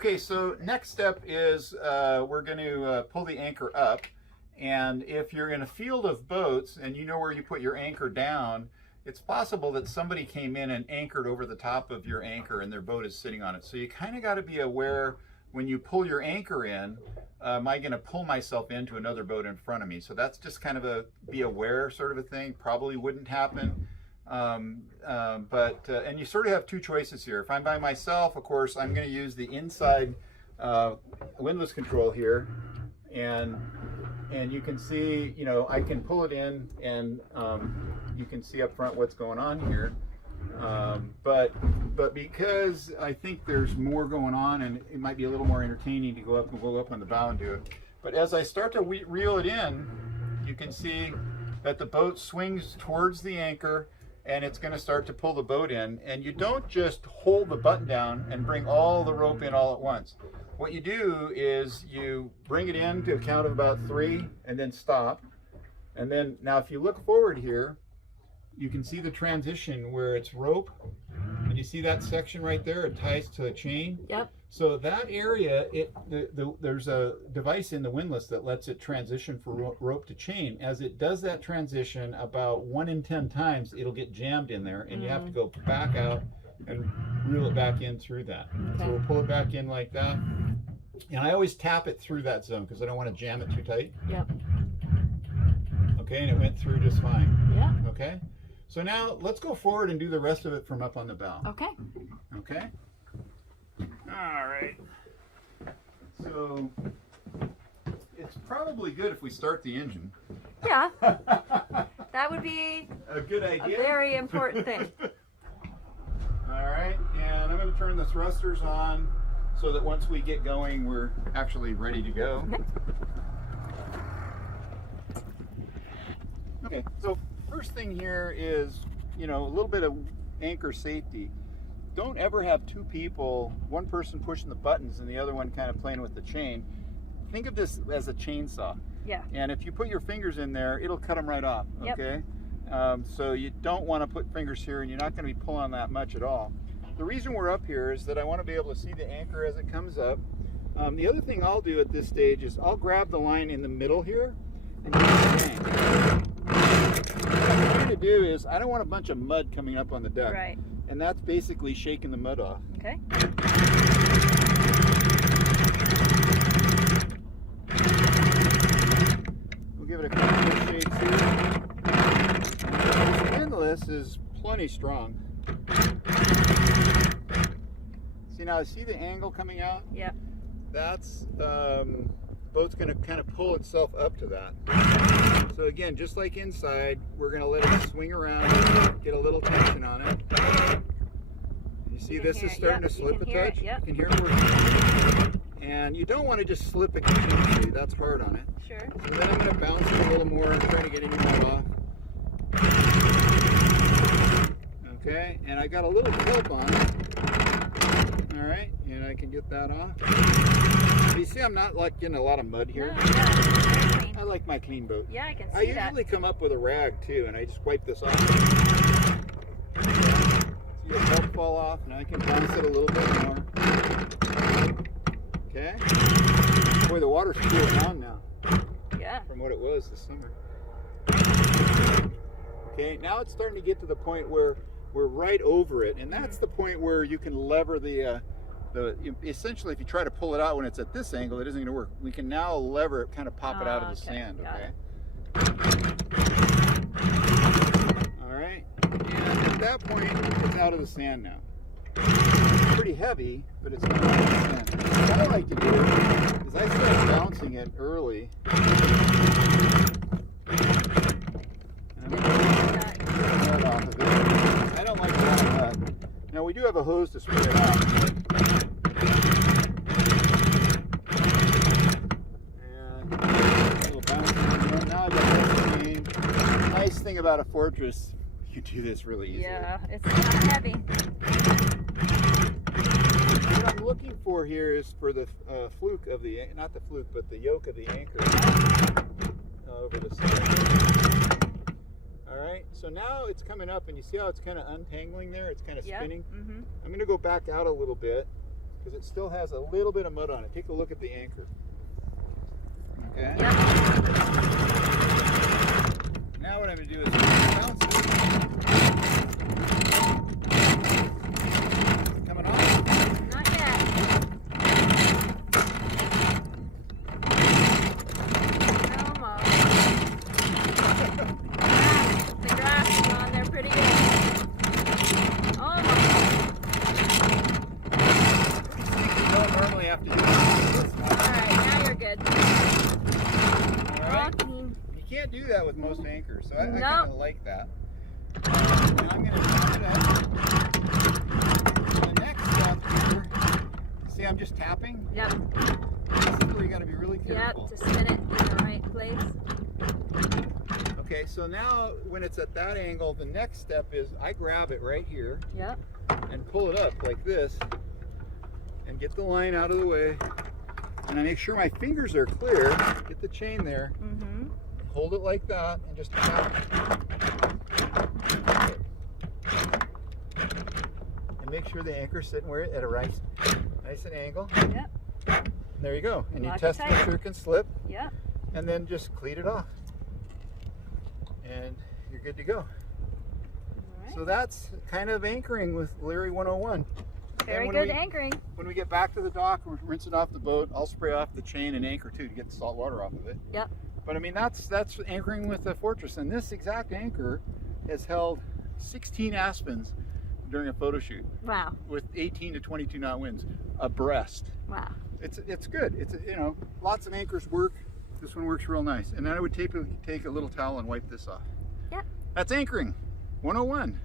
Okay, so next step is we're going to pull the anchor up. And if you're in a field of boats and you know where you put your anchor down, it's possible that somebody came in and anchored over the top of your anchor and their boat is sitting on it. So you kind of got to be aware when you pull your anchor in, am I going to pull myself into another boat in front of me? So that's just kind of a be aware sort of a thing. Probably wouldn't happen. And you sort of have two choices here. If I'm by myself, of course, I'm going to use the inside windlass control here. And you can see, you know, I can pull it in and you can see up front what's going on here. But because I think there's more going on and it might be a little more entertaining to go up on the bow and do it. But as I start to reel it in, you can see that the boat swings towards the anchor and it's going to start to pull the boat in. And you don't just hold the button down and bring all the rope in all at once. What you do is you bring it in to a count of about 3 and then stop. And then now if you look forward here, you can see the transition where it's rope. And you see that section right there? It ties to a chain. Yep. So that area, there's a device in the windlass that lets it transition from rope to chain. As it does that transition about 1 in 10 times, it'll get jammed in there and you have to go back out and reel it back in through that. Okay. So we'll pull it back in like that. And I always tap it through that zone because I don't want to jam it too tight. Yep. Okay, and it went through just fine. Yeah. Okay. So now let's go forward and do the rest of it from up on the bow. Okay. Okay. All right. So it's probably good if we start the engine. Yeah. That would be a good idea. A very important thing. All right, and I'm going to turn the thrusters on so that once we get going, we're actually ready to go. Okay, so first thing here is, you know, a little bit of anchor safety. Don't ever have two people, one person pushing the buttons and the other one kind of playing with the chain. Think of this as a chainsaw. Yeah. And if you put your fingers in there, it'll cut them right off, okay? So you don't want to put fingers here and you're not going to be pulling that much at all. The reason we're up here is that I want to be able to see the anchor as it comes up. The other thing I'll do at this stage is I'll grab the line in the middle here and do the same. What I'm trying to do is I don't want a bunch of mud coming up on the deck. Right. And that's basically shaking the mud off. Okay. We'll give it a couple of shakes here. The windlass is plenty strong. See now, see the angle coming out? Yep. That's, boat's going to kind of pull itself up to that. So again, just like inside, we're going to let it swing around, get a little tension on it. You see this is starting to slip a touch? You can hear it working. And you don't want to just slip it continuously, that's hard on it. Sure. So then I'm going to bounce it a little more and try to get any more off. Okay, and I got a little clip on it. All right, and I can get that off. You see I'm not like getting a lot of mud here. No, I like my clean boat. Yeah, I can see that. I usually come up with a rag too, and I just wipe this off. See the mud fall off, and I can bounce it a little bit more. Okay. Boy, the water's cooled down now. Yeah. From what it was this summer. Okay, now it's starting to get to the point where we're right over it, and that's the point where you can lever the essentially if you try to pull it out when it's at this angle, it isn't going to work. We can now lever it, kind of pop it out of the sand. Okay. All right, and at that point it's out of the sand now. It's pretty heavy, but it's not out of the sand. What I like to do is I start bouncing it early. I don't like that. Now we do have a hose to spray it off. And a little bouncing. Now I've got this game. Nice thing about a Fortress, you do this really easily. Yeah, it's not heavy. What I'm looking for here is for the fluke of the, not the fluke, but the yoke of the anchor over the side. Alright, so now it's coming up and you see how it's kind of untangling there? It's kind of spinning. I'm going to go back out a little bit because it still has a little bit of mud on it. Take a look at the anchor. Okay. Yep. Now what I'm going to do is bounce it. Coming off. Not yet. Almost. The grass is on there pretty good. Almost. You don't normally have to do this. Alright, now you're good. Alright. Walking. You can't do that with most anchors, so I Nope. kind of like that. Now I'm going to turn it up. The next step here, see I'm just tapping? Yep. This is where you got to be really careful. Yep, to spin it in the right place. Okay, so now when it's at that angle, the next step is I grab it right here Yep. and pull it up like this and get the line out of the way. And I make sure my fingers are clear, get the chain there, Mm-hmm. hold it like that, and just tap. Okay. And make sure the anchor's sitting where at a nice an angle. Yep. And there you go. And you Lock it test to make tight. sure it can slip, Yep. and then just cleat it off. And you're good to go. Alright. So that's kind of anchoring with Larry 101. Very when good we- anchoring. When we get back to the dock, we're rinsing off the boat. I'll spray off the chain and anchor too to get the salt water off of it. Yep. But I mean, that's anchoring with the Fortress. And this exact anchor has held 16 Aspens during a photo shoot Wow. with 18 to 22 knot winds abreast. Wow. It's good. It's, you know, lots of anchors work. This one works real nice. And then I would take a little towel and wipe this off. Yep. That's anchoring 101.